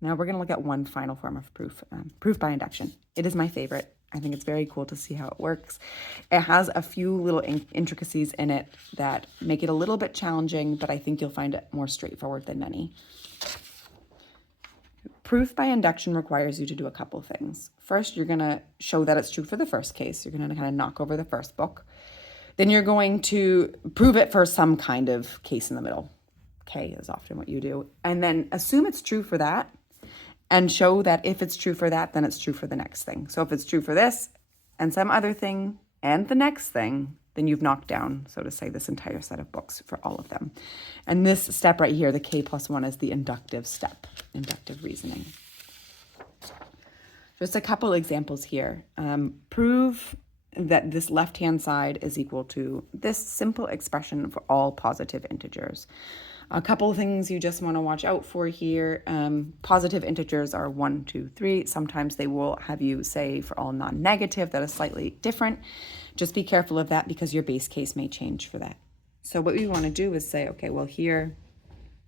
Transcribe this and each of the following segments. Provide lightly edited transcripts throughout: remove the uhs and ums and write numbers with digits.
Now we're going to look at one final form of proof, proof by induction. It is my favorite. I think it's very cool to see how it works. It has a few little intricacies in it that make it a little bit challenging, but I think you'll find it more straightforward than many. Proof by induction requires you to do a couple things. First, you're going to show that it's true for the first case. You're going to kind of knock over the first book. Then you're going to prove it for some kind of case in the middle. K is often what you do. And then assume it's true for that and show that if it's true for that, then it's true for the next thing. So if it's true for this and some other thing and the next thing, then you've knocked down, so to say, this entire set of books for all of them. And this step right here, the K+1, is the inductive step, inductive reasoning. Just a couple examples here. Prove that this left-hand side is equal to this simple expression for all positive integers. A couple of things you just want to watch out for here. Positive integers are 1, 2, 3. Sometimes they will have you say for all non-negative that is slightly different. Just be careful of that because your base case may change for that. So what we want to do is say, okay, well, here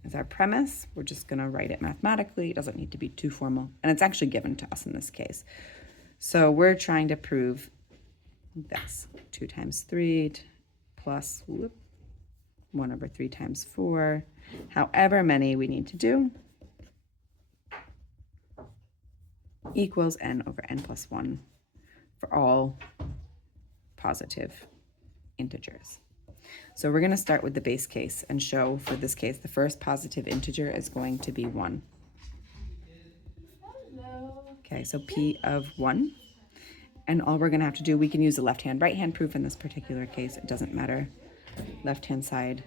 is our premise. We're just going to write it mathematically. It doesn't need to be too formal. And it's actually given to us in this case. So we're trying to prove this. 2 times 3 plus 1 over 3 times 4, however many we need to do, equals n over n plus 1 for all positive integers. So we're going to start with the base case and show for this case the first positive integer is going to be 1. Okay, so p of 1. And all we're going to have to do, we can use the left-hand, right-hand proof in this particular case. It doesn't matter. Left-hand side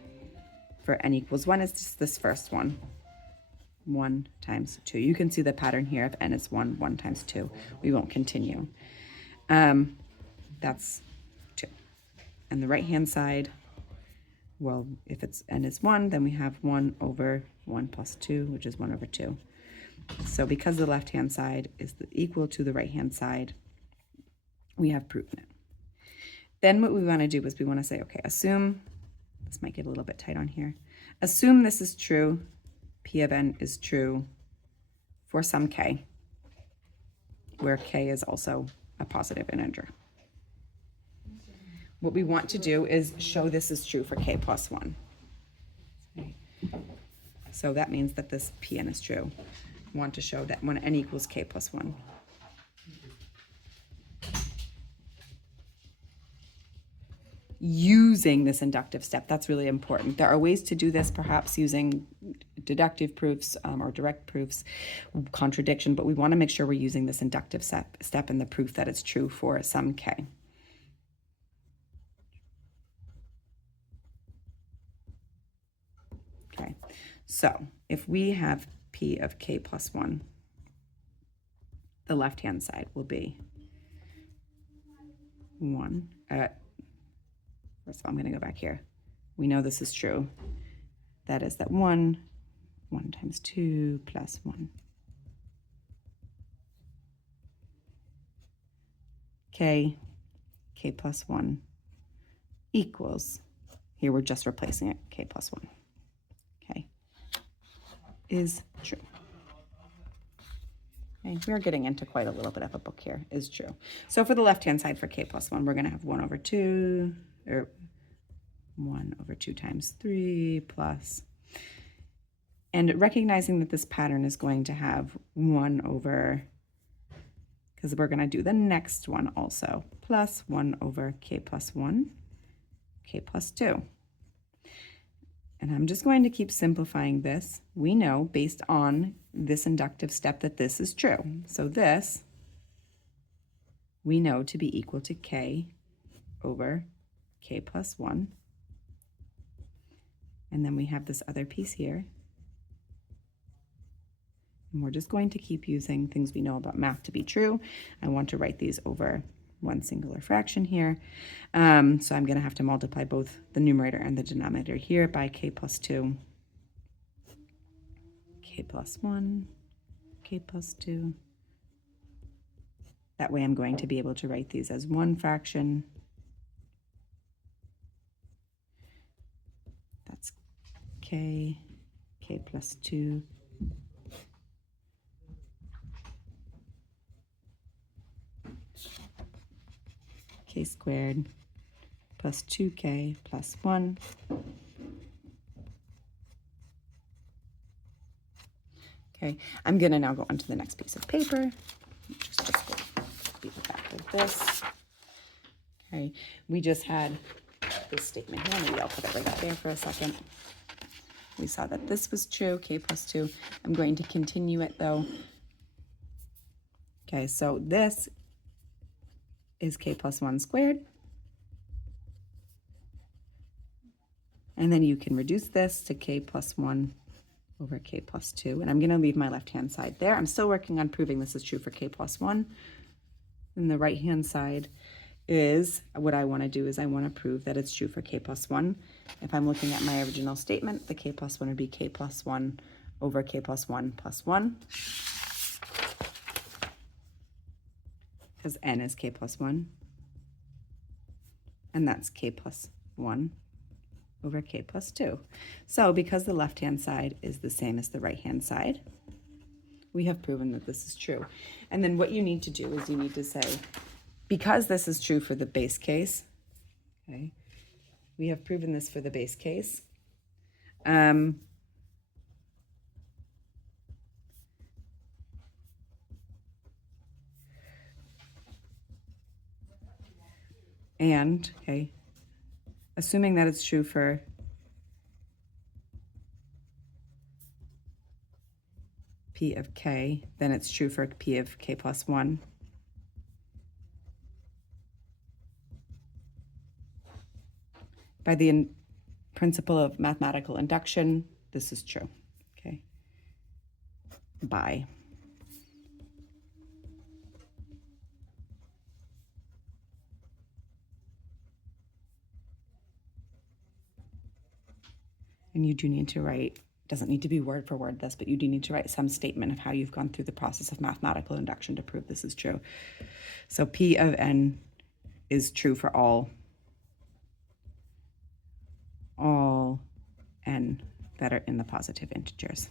for n equals 1 is just this first one. 1 times 2. You can see the pattern here. If n is 1, 1 times 2. We won't continue. That's 2. And the right-hand side, well, if it's n is 1, then we have 1 over 1 plus 2, which is 1 over 2. So because the left-hand side is equal to the right-hand side, we have proven it. Then what we want to do is we want to say, okay, assume, this might get a little bit tight on here. Assume this is true, P of n is true for some k, where k is also a positive integer. What we want to do is show this is true for k plus 1. So that means that this Pn is true. We want to show that when n equals k plus 1. Using this inductive step, that's really important. There are ways to do this, perhaps using deductive proofs or direct proofs, contradiction, but we want to make sure we're using this inductive step in the proof that it's true for some k. Okay, so if we have p of k plus 1, the left-hand side will be 1. First of all, I'm going to go back here. We know this is true. That is that 1 times 2 plus 1. K plus 1 equals, here we're just replacing it, k plus 1. Okay, is true. Okay, we're getting into quite a little bit of a book here, is true. So for the left-hand side for k plus 1, we're going to have 1 over 2, or 1 over 2 times 3 plus, and recognizing that this pattern is going to have 1 over, because we're going to do the next one also, plus 1 over k plus 1, k plus 2. And I'm just going to keep simplifying this. We know based on this inductive step that this is true. So this, we know to be equal to k over k plus 1. And then we have this other piece here. And we're just going to keep using things we know about math to be true. I want to write these over one singular fraction here. So I'm going to have to multiply both the numerator and the denominator here by k plus 2, k plus 1, k plus 2. That way I'm going to be able to write these as one fraction. That's k plus 2, k squared plus 2k plus 1. Okay, I'm going to now go on to the next piece of paper. Just go be back like this. Okay, we just had this statement here. Maybe I'll put it right up there for a second. We saw that this was true, k plus 2. I'm going to continue it though. Okay, so this is k plus 1 squared. And then you can reduce this to k plus 1 over k plus 2. And I'm going to leave my left-hand side there. I'm still working on proving this is true for k plus 1. And the right-hand side is what I want to do is I want to prove that it's true for k plus 1. If I'm looking at my original statement, the k plus 1 would be k plus 1 over k plus 1 plus 1. Because n is k plus 1. And that's k plus 1 over k plus 2. So because the left-hand side is the same as the right-hand side, we have proven that this is true. And then what you need to do is you need to say, because this is true for the base case, okay, we have proven this for the base case. And, okay, assuming that it's true for p of k, then it's true for p of k plus 1. By the principle of mathematical induction, this is true, okay? By. And you do need to write, doesn't need to be word for word this, but you do need to write some statement of how you've gone through the process of mathematical induction to prove this is true. So P of n is true for all n that are in the positive integers.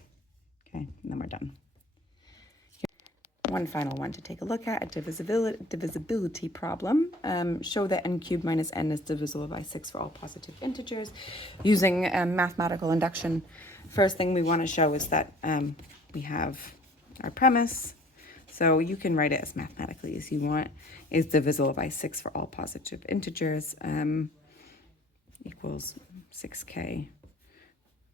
Okay, and then we're done. One final one to take a look at, a divisibility problem. Show that n cubed minus n is divisible by 6 for all positive integers. Using mathematical induction, first thing we want to show is that we have our premise. So you can write it as mathematically as you want. Is divisible by 6 for all positive integers. Equals 6k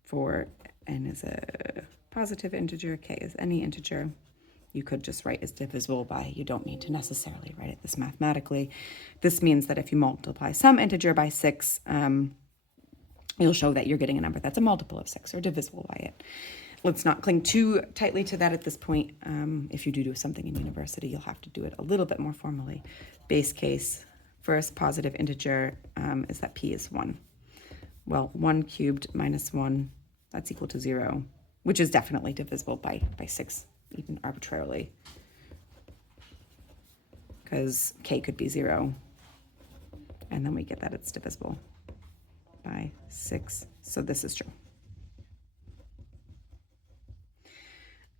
for n is a positive integer, k is any integer. You could just write is divisible by, you don't need to necessarily write it this mathematically. This means that if you multiply some integer by 6, you'll show that you're getting a number that's a multiple of 6 or divisible by it. Let's not cling too tightly to that at this point. If you do something in university, you'll have to do it a little bit more formally. Base case, first positive integer is that p is 1. Well, 1 cubed minus 1, that's equal to 0, which is definitely divisible by 6, even arbitrarily, because k could be 0, and then we get that it's divisible by 6, so this is true.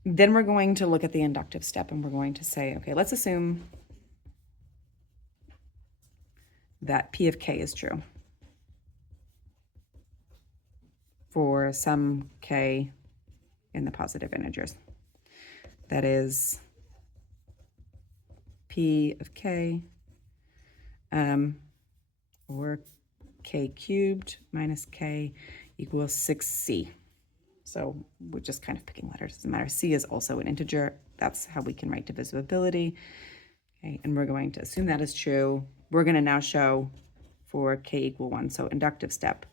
Then we're going to look at the inductive step, and we're going to say, okay, let's assume that p of k is true for some k in the positive integers. That is p of k, or k cubed minus k equals 6c. So we're just kind of picking letters, doesn't matter. C is also an integer. That's how we can write divisibility. Okay, and we're going to assume that is true. We're going to now show for k equal 1. So inductive step,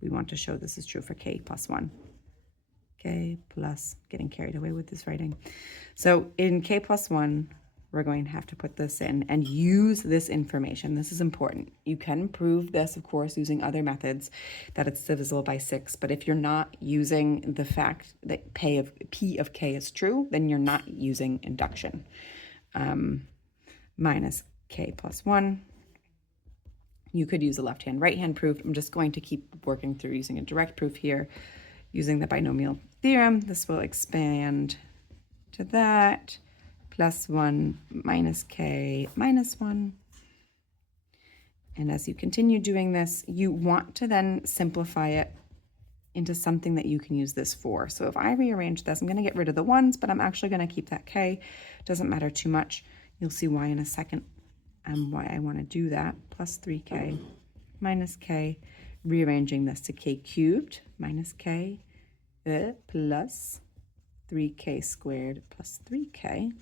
we want to show this is true for k plus 1. K plus, getting carried away with this writing. So in k plus 1, we're going to have to put this in and use this information. This is important. You can prove this, of course, using other methods, that it's divisible by 6. But if you're not using the fact that p of k is true, then you're not using induction. Minus k plus 1. You could use a left-hand, right-hand proof. I'm just going to keep working through using a direct proof here. Using the binomial theorem, this will expand to that. plus 1 minus k minus 1. And as you continue doing this, you want to then simplify it into something that you can use this for. So if I rearrange this, I'm going to get rid of the 1s, but I'm actually going to keep that k. Doesn't matter too much. You'll see why in a second, why I want to do that. Plus 3k minus k, rearranging this to k cubed minus k plus 3k squared plus 3k.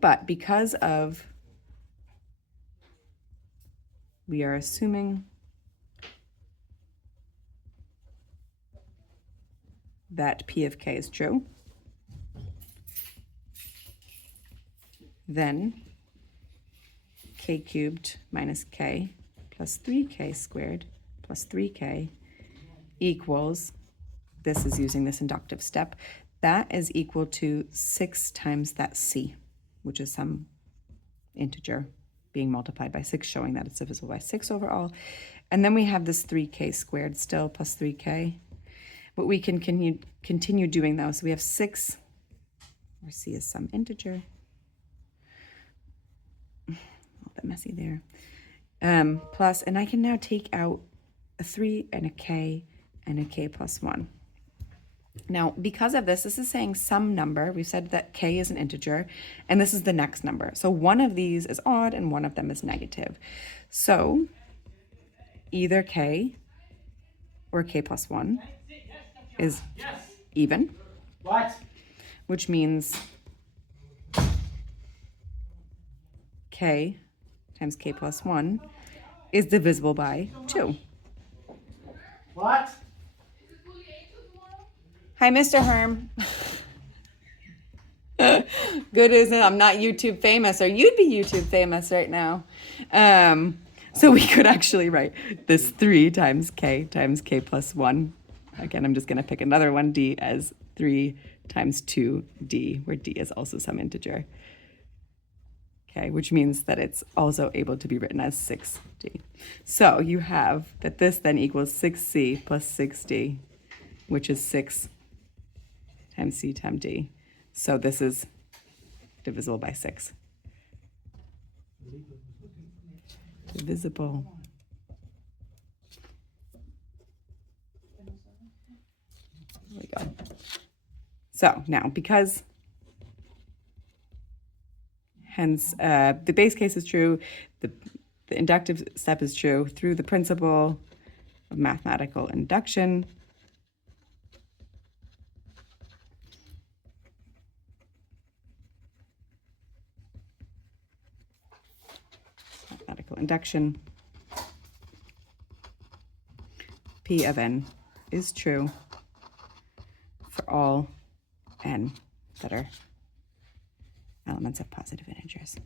But because of, we are assuming that p of k is true, then k cubed minus k plus 3k squared plus 3k equals, this is using this inductive step, that is equal to 6 times that c, which is some integer being multiplied by 6, showing that it's divisible by 6 overall. And then we have this 3k squared still plus 3k. But we can continue doing those. So we have 6, or c is some integer. A little bit messy there. Plus, and I can now take out a 3 and a k plus 1. Now, because of this is saying some number. We said that k is an integer, and this is the next number. So one of these is odd and one of them is negative. So either k or k plus 1 is even. What? Which means k times k plus 1 is divisible by 2. What? Hi, Mr. Herm. Good, isn't it? I'm not YouTube famous, or you'd be YouTube famous right now. So we could actually write this 3 times k plus 1. Again, I'm just going to pick another one, d, as 3 times 2d, where d is also some integer. Okay, which means that it's also able to be written as 6d. So you have that this then equals 6c plus 6d, which is 6 times c times d. So this is divisible by 6. Divisible. There we go. So now, because hence the base case is true, the inductive step is true through the principle of mathematical induction, P of n is true for all n that are elements of positive integers.